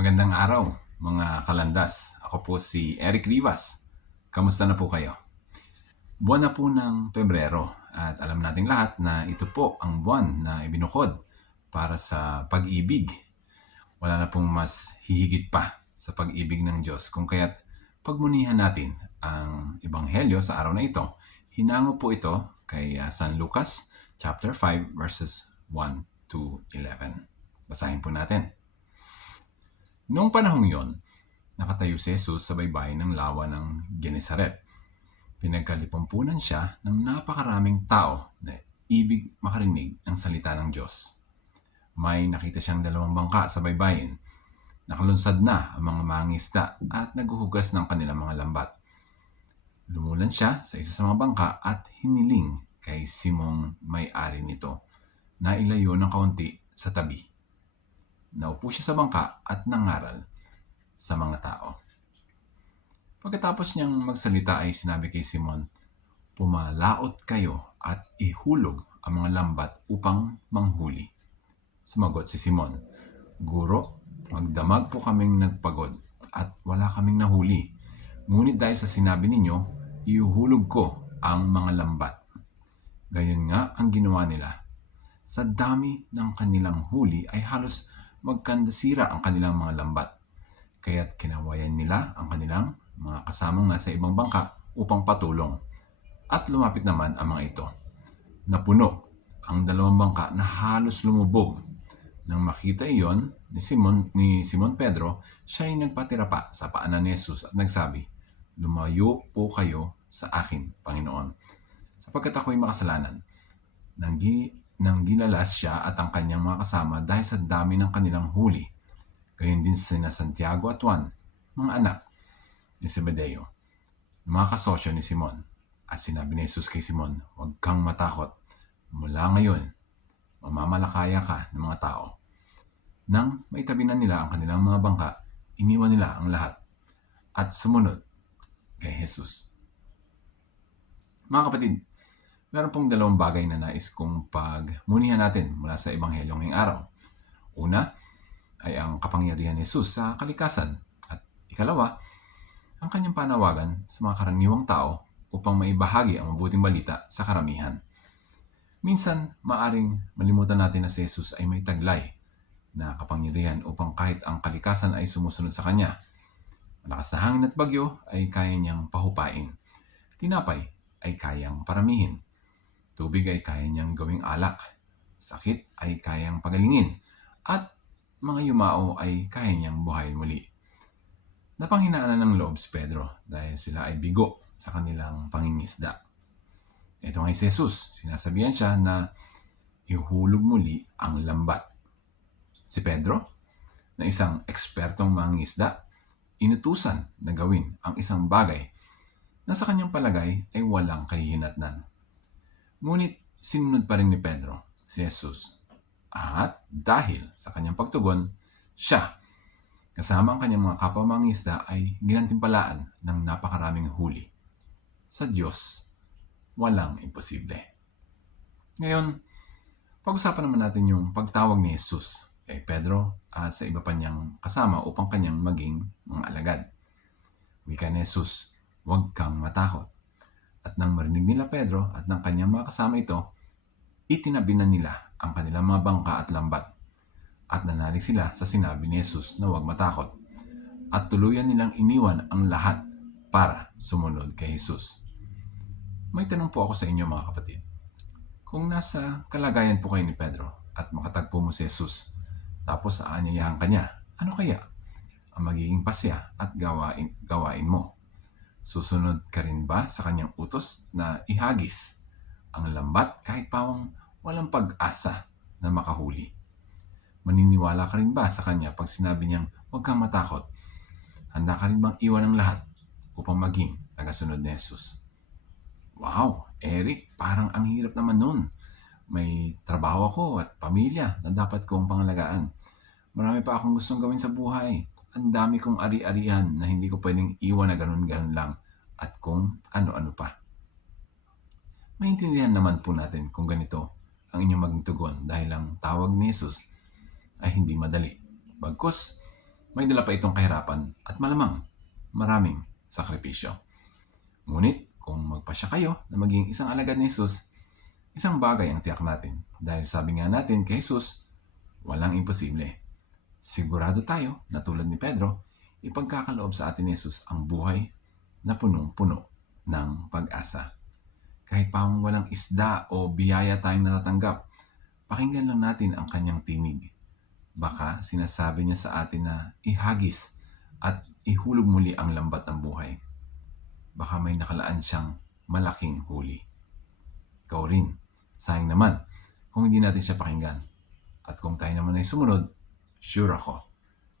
Magandang araw, mga kalandas. Ako po si Eric Rivas. Kamusta na po kayo? Buwan na po ng Pebrero at alam nating lahat na ito po ang buwan na ibinukod para sa pag-ibig. Wala na pong mas hihigit pa sa pag-ibig ng Diyos kung kaya't pagmunihan natin ang Ebanghelyo sa araw na ito. Hinango po ito kay uh, San Lucas chapter 5 verses 1 to 11. Basahin po natin. Noong panahong yon, nakatayo si Jesus sa baybayin ng lawa ng Genesaret. Pinagkalipampunan siya ng napakaraming tao na ibig makarinig ang salita ng Diyos. May nakita siyang dalawang bangka sa baybayin. Nakalunsad na ang mga mangisda at naguhugas ng kanilang mga lambat. Lumulan siya sa isa sa mga bangka at hiniling kay Simong may-ari nito na ilayo ng kaunti sa tabi Naupo siya sa bangka at nangaral sa mga tao. Pagkatapos niyang magsalita ay sinabi kay Simon, Pumalaot kayo at ihulog ang mga lambat upang manghuli. Sumagot si Simon, Guro, magdamag po kaming nagpagod at wala kaming nahuli. Ngunit dahil sa sinabi ninyo, ihuhulog ko ang mga lambat. Gayon nga ang ginawa nila. Sa dami ng kanilang huli ay halos magkandasira ang kanilang mga lambat. Kaya't kinawayan nila ang kanilang mga kasamang nasa ibang bangka upang patulong. At lumapit naman ang mga ito. Napuno ang dalawang bangka na halos lumubog. Nang makita iyon ni Simon, ni Simon Pedro, siya ay nagpatira pa sa paanan ni Jesus at nagsabi, Lumayo po kayo sa akin, Panginoon, sapagkat ako'y makasalanan. Nang nang ginalas siya at ang kanyang mga kasama dahil sa dami ng kanilang huli. Gayon din sina Santiago at Juan, mga anak ni Zebedeo, mga kasosyo ni Simon. At sinabi ni Jesus kay Simon, huwag kang matakot. Mula ngayon, mamamalakaya ka ng mga tao. Nang maitabi na nila ang kanilang mga bangka, iniwan nila ang lahat at sumunod kay Jesus. Mga kapatid, meron pong dalawang bagay na nais kong pagmunihan natin mula sa Ebanghelyong ngayong araw. Una ay ang kapangyarihan ni Jesus sa kalikasan. At ikalawa, ang kanyang panawagan sa mga karaniwang tao upang maibahagi ang mabuting balita sa karamihan. Minsan, maaring malimutan natin na si Jesus ay may taglay na kapangyarihan upang kahit ang kalikasan ay sumusunod sa Kanya. Malakas na hangin at bagyo ay kaya niyang pahupain. Tinapay ay kayang paramihin Tubig ay kaya niyang gawing alak. Sakit ay kayang pagalingin. At mga yumao ay kaya niyang buhayin muli. Napanghinaan ng loob si Pedro dahil sila ay bigo sa kanilang pangingisda. Ito nga si Jesus, sinasabihan siya na ihulog muli ang lambat. Si Pedro, na isang ekspertong mangingisda, inutusan na gawin ang isang bagay na sa kanyang palagay ay walang kahihinatnan. Ngunit sinunod pa rin ni Pedro si Jesus. At dahil sa kanyang pagtugon, siya, kasama ang kanyang mga kapwamangisda ay ginantimpalaan ng napakaraming huli. Sa Diyos, walang imposible. Ngayon, pag-usapan naman natin yung pagtawag ni Jesus kay Pedro at sa iba pa niyang kasama upang kanyang maging mga alagad. Wika ni Jesus, huwag kang matakot at nang marinig nila Pedro at ng kanyang mga kasama ito, itinabi na nila ang kanilang mga bangka at lambat. At nanalig sila sa sinabi ni Jesus na huwag matakot. At tuluyan nilang iniwan ang lahat para sumunod kay Jesus. May tanong po ako sa inyo mga kapatid. Kung nasa kalagayan po kayo ni Pedro at makatagpo mo si Jesus, tapos aanyayahan ka niya, ano kaya ang magiging pasya at gawain, gawain mo? Susunod ka rin ba sa kanyang utos na ihagis ang lambat kahit pawang walang pag-asa na makahuli? Maniniwala ka rin ba sa kanya pag sinabi niyang huwag kang matakot? Handa ka rin bang iwan ang lahat upang maging tagasunod ni Jesus? Wow, Eric, parang ang hirap naman nun. May trabaho ako at pamilya na dapat kong pangalagaan. Marami pa akong gustong gawin sa buhay ang dami kong ari-arian na hindi ko pwedeng iwan na ganun-ganun lang at kung ano-ano pa. Maintindihan naman po natin kung ganito ang inyong maging tugon dahil ang tawag ni Jesus ay hindi madali. Bagkus, may dala pa itong kahirapan at malamang maraming sakripisyo. Ngunit kung magpasya kayo na maging isang alagad ni Jesus, isang bagay ang tiyak natin. Dahil sabi nga natin kay Jesus, walang imposible. Sigurado tayo na tulad ni Pedro, ipagkakaloob sa atin ni Jesus ang buhay na punong-puno ng pag-asa. Kahit pa walang isda o biyaya tayong natatanggap, pakinggan lang natin ang kanyang tinig. Baka sinasabi niya sa atin na ihagis at ihulog muli ang lambat ng buhay. Baka may nakalaan siyang malaking huli. Ikaw rin, sayang naman kung hindi natin siya pakinggan. At kung tayo naman ay sumunod, sure ako,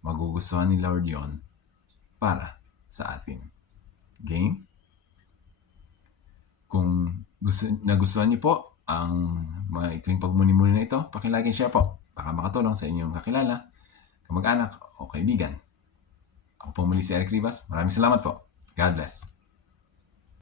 magugustuhan ni Lord yon para sa atin. Game? Kung gusto, nagustuhan niyo po ang maikling pagmuni-muni na ito, pakilike and share po. Baka makatulong sa inyong kakilala, kamag-anak o kaibigan. Ako po muli si Eric Rivas. Maraming salamat po. God bless.